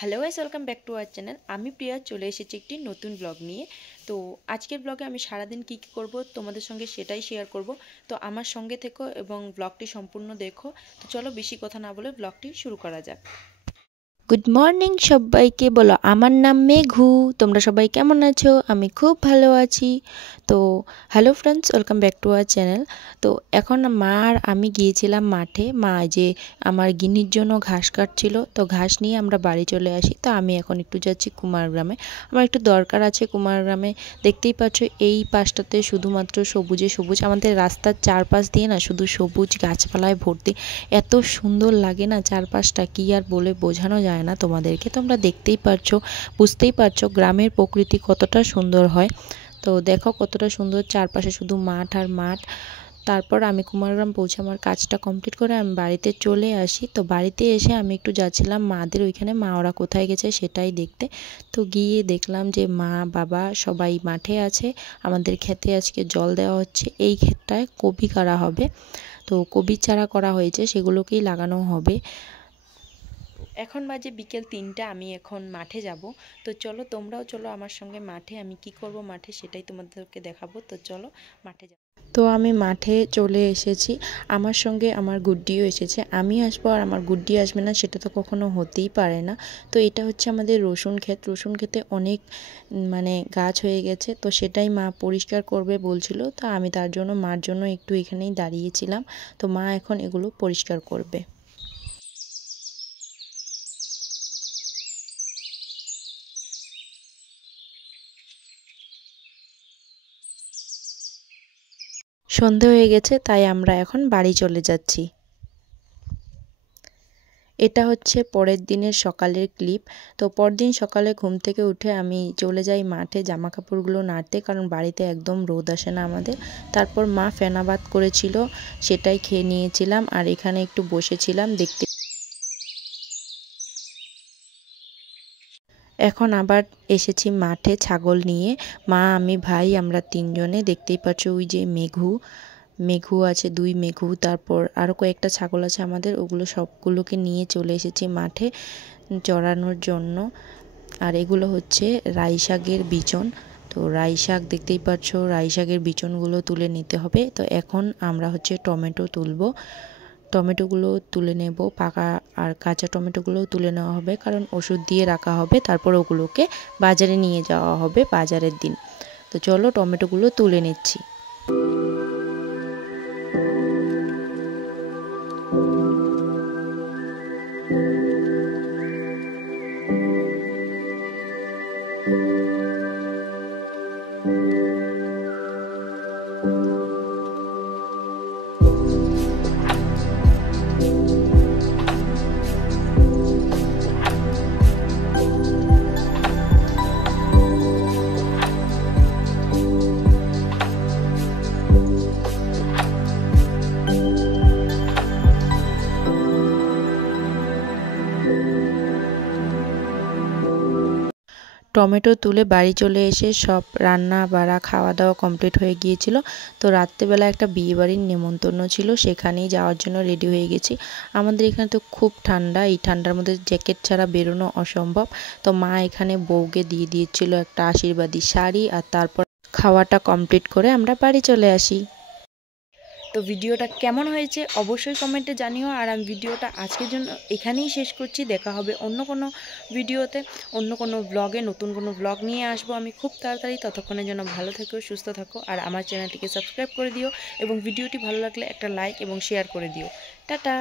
Hello guys, welcome back to our channel. আমি প্রিয়া চলে এসেছি একটি নতুন ব্লগ নিয়ে। তো আজকের ব্লগে আমি সারাদিন কী কী করবো তোমাদের সঙ্গে সেটাই শেয়ার করব। তো আমার সঙ্গে থেকো এবং ব্লগটি সম্পূর্ণ দেখো। তো চলো বেশি কথা না বলে ব্লগটি শুরু করা যাক। গুড মর্নিং সবাইকে, বলো আমার নাম মেঘু। তোমরা সবাই কেমন আছো? আমি খুব ভালো আছি। তো hello friends, welcome back to our channel. তো এখন মা আর আমি গিয়েছিলাম মাঠে। মা যে আমার গিনির জন্য ঘাস কাটছিল, তো ঘাস নিয়ে আমরা বাড়ি চলে আসি। তো আমি এখন একটু যাচ্ছি কুমারগ্রামে, আমার একটু দরকার আছে কুমারগ্রামে। দেখতেই পাচ্ছ এই পাশটাতে শুধুমাত্র সবুজে সবুজ, আমাদের রাস্তার চারপাশ দিয়ে না শুধু সবুজ গাছপালায় ভর্তি। এত সুন্দর লাগে না চারপাশটা, কি আর বলে বোঝানো যায় না তোমাদেরকে। তোমরা দেখতেই পারছো, বুঝতেই পারছো গ্রামের প্রকৃতি কতটা সুন্দর হয়। তো দেখো কতটা সুন্দর, চারপাশে শুধু মাঠ আর মাঠ। তারপর আমি কুমারগ্রাম পৌঁছে আমার কাজটা কমপ্লিট করে আমি বাড়িতে চলে আসি। তো বাড়িতে এসে আমি একটু যাচ্ছিলাম মাদের ওইখানে, মা ওরা কোথায় গেছে সেটাই দেখতে। তো গিয়ে দেখলাম যে মা বাবা সবাই মাঠে আছে। আমাদের ক্ষেতে আজকে জল দেওয়া হচ্ছে। এই ক্ষেতটায় কপি করা হবে, তো কপির চারা করা হয়েছে, সেগুলোকেই লাগানো হবে। এখন বাজে বিকেল 3টা, আমি এখন মাঠে যাব। তো চলো তোমরাও চলো আমার সঙ্গে মাঠে। আমি কি করব মাঠে সেটাই তোমাদেরকে দেখাবো। তো চলো মাঠে যাব। তো আমি মাঠে চলে এসেছি, আমার সঙ্গে আমার গুড্ডিও এসেছে। আমি আসবো আর আমার গুড্ডি আসবে না সেটা তো কখনো হতেই পারে না। তো এটা হচ্ছে আমাদের রসুন ক্ষেত। রসুন ক্ষেতে অনেক গাছ হয়ে গেছে, তো সেটাই মা পরিষ্কার করবে বলছিল। তো আমি তার জন্য মার জন্য একটু এখানেই দাঁড়িয়েছিলাম। তো মা এখন এগুলো পরিষ্কার করবে। সন্ধে হয়ে গেছে, তাই আমরা এখন বাড়ি চলে যাচ্ছি। এটা হচ্ছে পরের দিনের সকালের ক্লিপ। তো পরদিন সকালে ঘুম থেকে উঠে আমি চলে যাই মাঠে জামা কাপড়গুলো নাড়তে, কারণ বাড়িতে একদম রোদ আসে না আমাদের। তারপর মা ফেনা ভাত করেছিল, সেটাই খেয়ে নিয়েছিলাম আর এখানে একটু বসেছিলাম দেখতে। এখন আবার এসেছি মাঠে ছাগল নিয়ে, মা আমি ভাই আমরা 3জনে। দেখতেই পাচ্ছ ওই যে মেঘু আছে, 2 মেঘু, তারপর আরও কয়েকটা ছাগল আছে আমাদের, ওগুলো সবগুলোকে নিয়ে চলে এসেছি মাঠে চড়ানোর জন্য। আর এগুলো হচ্ছে রাই শাকের বিচন। তো রাই শাক দেখতেই পাচ্ছ, রাই শাকের বিচনগুলো তুলে নিতে হবে। তো এখন আমরা হচ্ছে টমেটো তুলবো, টমেটোগুলো তুলে নেব, পাকা আর কাঁচা টমেটোগুলোও তুলে নেওয়া হবে, কারণ ওষুধ দিয়ে রাখা হবে। তারপর ওগুলোকে বাজারে নিয়ে যাওয়া হবে বাজারের দিন। তো চলো টমেটোগুলো তুলে নিচ্ছি। টমেটো তুলে বাড়ি চলে এসে সব রান্না বাড়া খাওয়া দাওয়া কমপ্লিট হয়ে গিয়েছিল। তো রাত্রেবেলা একটা বিয়েবাড়ির নেমন্তন্ন ছিল, সেখানেই যাওয়ার জন্য রেডি হয়ে গেছি। আমাদের এখানে তো খুব ঠান্ডা, এই ঠান্ডার মধ্যে জ্যাকেট ছাড়া বেরোনো অসম্ভব। তো মা এখানে বউকে দিয়ে দিয়েছিল একটা আশীর্বাদী শাড়ি, আর তারপর খাওয়াটা কমপ্লিট করে আমরা বাড়ি চলে আসি। তো ভিডিওটা কেমন হয়েছে অবশ্যই কমেন্টে জানিও। আর আমি ভিডিওটা আজকের জন্য এখানেই শেষ করছি। দেখা হবে অন্য কোনো ভিডিওতে, অন্য কোনো ব্লগে, নতুন কোনো ব্লগ নিয়ে আসবো আমি খুব তাড়াতাড়ি। ততক্ষণের জন্য ভালো থেকো, সুস্থ থাকো, আর আমার চ্যানেলটিকে সাবস্ক্রাইব করে দিও এবং ভিডিওটি ভালো লাগলে একটা লাইক এবং শেয়ার করে দিও। টাটা।